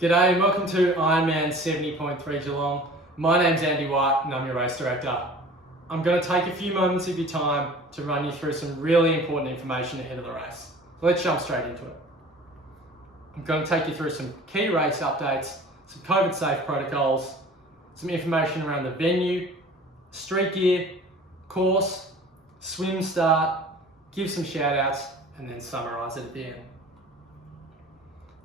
G'day and welcome to IRONMAN 70.3 Geelong. My name's Andy White and I'm your race director. I'm going to take a few moments of your time to run you through some really important information ahead of the race. So let's jump straight into it. I'm going to take you through some key race updates, some COVID safe protocols, some information around the venue, street gear, course, swim start, give some shout outs and then summarise it at the end.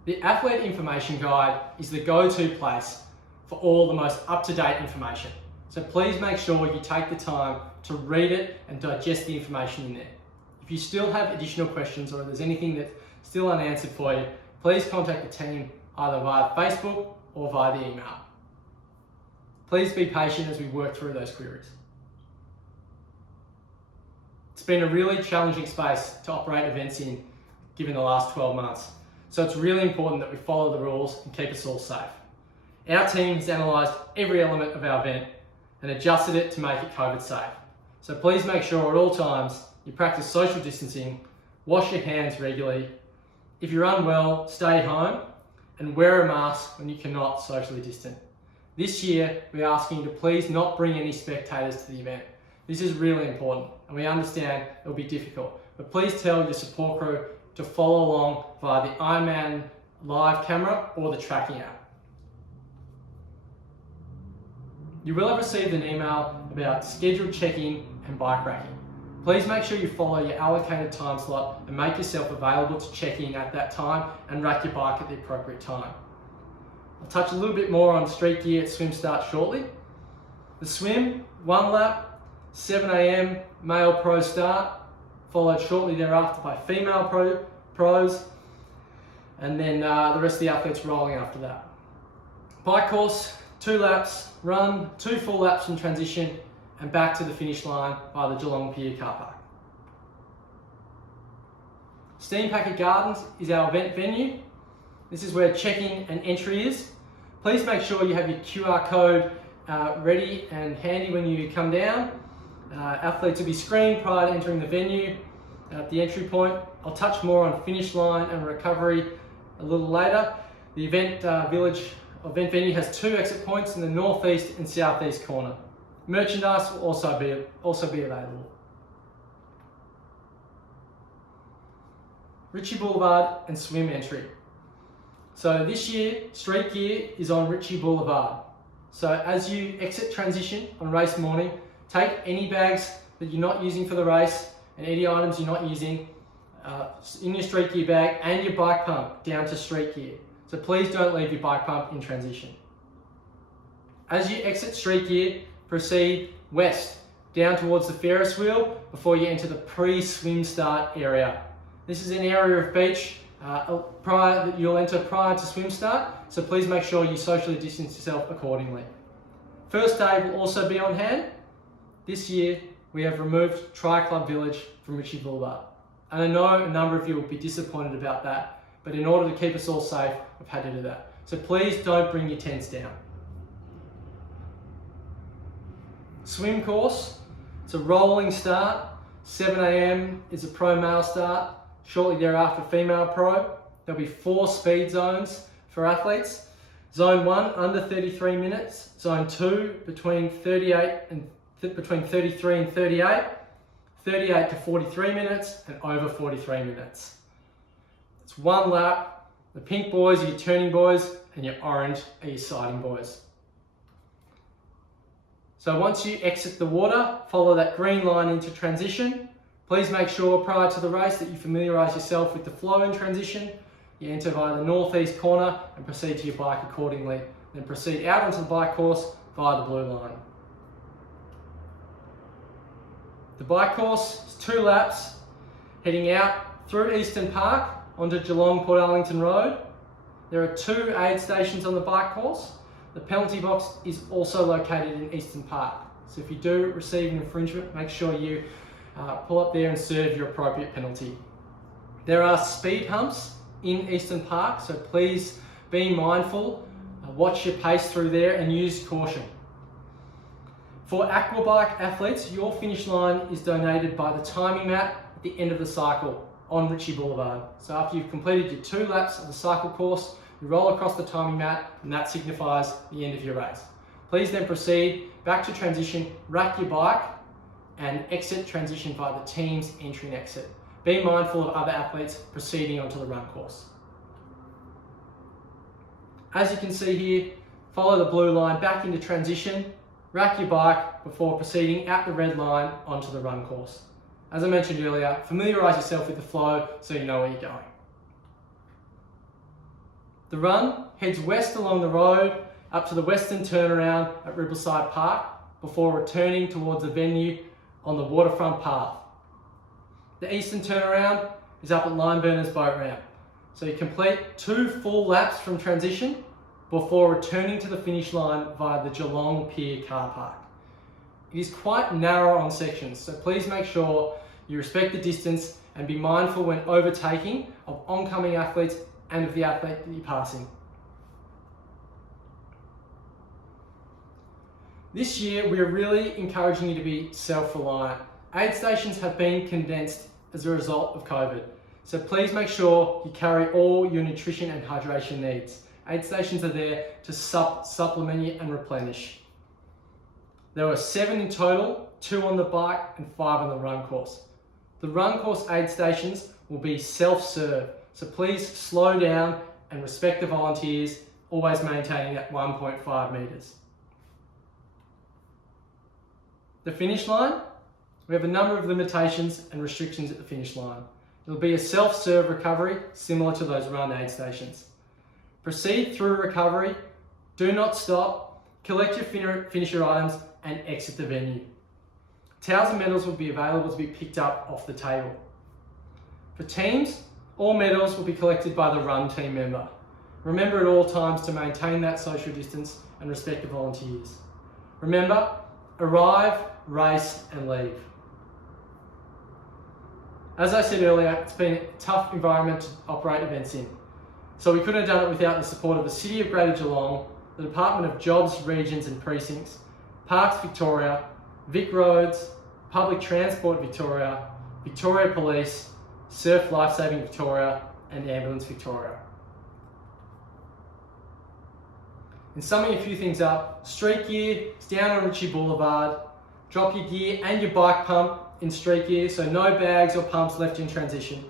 The Athlete Information Guide is the go-to place for all the most up-to-date information. So please make sure you take the time to read it and digest the information in there. If you still have additional questions or if there's anything that's still unanswered for you, please contact the team either via Facebook or via the email. Please be patient as we work through those queries. It's been a really challenging space to operate events in given the last 12 months. So it's really important that we follow the rules and keep us all safe. Our team has analysed every element of our event and adjusted it to make it COVID safe. So please make sure at all times you practice social distancing, wash your hands regularly. If you're unwell, stay home and wear a mask when you cannot socially distance. This year, we're asking you to please not bring any spectators to the event. This is really important and we understand it will be difficult, but please tell your support crew to follow along via the IRONMAN live camera or the tracking app. You will have received an email about scheduled check-in and bike racking. Please make sure you follow your allocated time slot and make yourself available to check in at that time and rack your bike at the appropriate time. I'll touch a little bit more on street gear at swim start shortly. The swim, 1 lap, 7 AM, male pro start, followed shortly thereafter by female pros, and then the rest of the athletes rolling after that. Bike course, 2 laps, run, 2 full laps in transition, and back to the finish line by the Geelong Pier car park. Steam Packet Gardens is our event venue. This is where check-in and entry is. Please make sure you have your QR code ready and handy when you come down. Athletes will be screened prior to entering the venue at the entry point. I'll touch more on finish line and recovery a little later. The event venue has 2 exit points in the northeast and southeast corner. Merchandise will also be available. Ritchie Boulevard and swim entry. So this year, street gear is on Ritchie Boulevard. So as you exit transition on race morning, take any bags that you're not using for the race and any items you're not using in your street gear bag and your bike pump down to street gear. So please don't leave your bike pump in transition. As you exit street gear, proceed west down towards the Ferris wheel before you enter the pre-swim start area. This is an area of beach that you'll enter prior to swim start, so please make sure you socially distance yourself accordingly. First aid will also be on hand. This year, we have removed Tri-Club Village from Ritchie Boulevard. And I know a number of you will be disappointed about that, but in order to keep us all safe, we've had to do that. So please don't bring your tents down. Swim course, it's a rolling start. 7 AM is a pro male start. Shortly thereafter, female pro. There'll be 4 speed zones for athletes. Zone 1, under 33 minutes. Zone 2, between 33 and 38. 38 to 43 minutes and over 43 minutes. It's 1 lap. The pink boys are your turning boys and your orange are your sighting boys. So once you exit the water, follow that green line into transition. Please make sure prior to the race that you familiarise yourself with the flow in transition. You enter via the northeast corner and proceed to your bike accordingly. Then proceed out onto the bike course via the blue line. The bike course is 2 laps, heading out through Eastern Park onto Geelong Port Arlington Road. There are 2 aid stations on the bike course. The penalty box is also located in Eastern Park. So if you do receive an infringement, make sure you pull up there and serve your appropriate penalty. There are speed humps in Eastern Park, so please be mindful, watch your pace through there and use caution. For aquabike athletes, your finish line is donated by the timing mat at the end of the cycle on Ritchie Boulevard. So after you've completed your 2 laps of the cycle course, You roll across the timing mat and that signifies the end of your race. Please then proceed back to transition, rack your bike and exit transition via the team's entry and exit. Be mindful of other athletes proceeding onto the run course. As you can see here, follow the blue line back into transition, rack your bike before proceeding out the red line onto the run course. As I mentioned earlier, familiarise yourself with the flow so you know where you're going. The run heads west along the road up to the western turnaround at Ribbleside Park before returning towards the venue on the waterfront path. The eastern turnaround is up at Limeburners Boat Ramp. So you complete 2 full laps from transition before returning to the finish line via the Geelong Pier car park. It is quite narrow on sections, so please make sure you respect the distance and be mindful when overtaking of oncoming athletes and of the athlete that you're passing. This year, we are really encouraging you to be self-reliant. Aid stations have been condensed as a result of COVID. So please make sure you carry all your nutrition and hydration needs. Aid stations are there to supplement you and replenish. There were 7 in total, 2 on the bike and 5 on the run course. The run course aid stations will be self-serve, so please slow down and respect the volunteers, always maintaining that 1.5 metres. The finish line, we have a number of limitations and restrictions at the finish line. It'll be a self-serve recovery similar to those run aid stations. Proceed through recovery, do not stop, collect your finisher items and exit the venue. Towels and medals will be available to be picked up off the table. For teams, all medals will be collected by the run team member. Remember at all times to maintain that social distance and respect the volunteers. Remember, arrive, race and leave. As I said earlier, it's been a tough environment to operate events in. So we couldn't have done it without the support of the City of Greater Geelong, the Department of Jobs, Regions and Precincts, Parks Victoria, Vic Roads, Public Transport Victoria, Victoria Police, Surf Lifesaving Victoria and Ambulance Victoria. In summing a few things up, street gear is down on Ritchie Boulevard. Drop your gear and your bike pump in street gear, so no bags or pumps left in transition.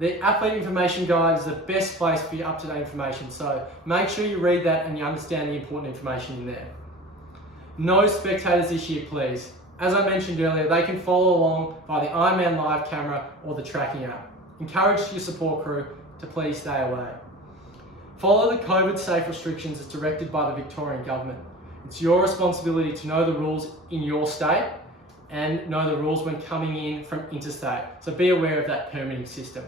The athlete information guide is the best place for your up-to-date information, so make sure you read that and you understand the important information in there. No spectators this year, please. As I mentioned earlier, they can follow along by the IRONMAN Live camera or the tracking app. Encourage your support crew to please stay away. Follow the COVID-safe restrictions as directed by the Victorian Government. It's your responsibility to know the rules in your state and know the rules when coming in from interstate. So be aware of that permitting system.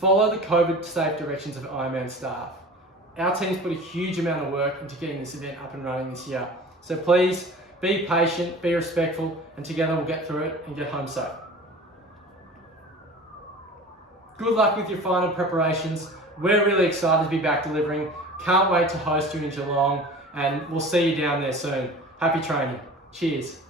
Follow the COVID-safe directions of IRONMAN staff. Our team's put a huge amount of work into getting this event up and running this year. So please be patient, be respectful, and together we'll get through it and get home safe. Good luck with your final preparations. We're really excited to be back delivering. Can't wait to host you in Geelong, and we'll see you down there soon. Happy training. Cheers.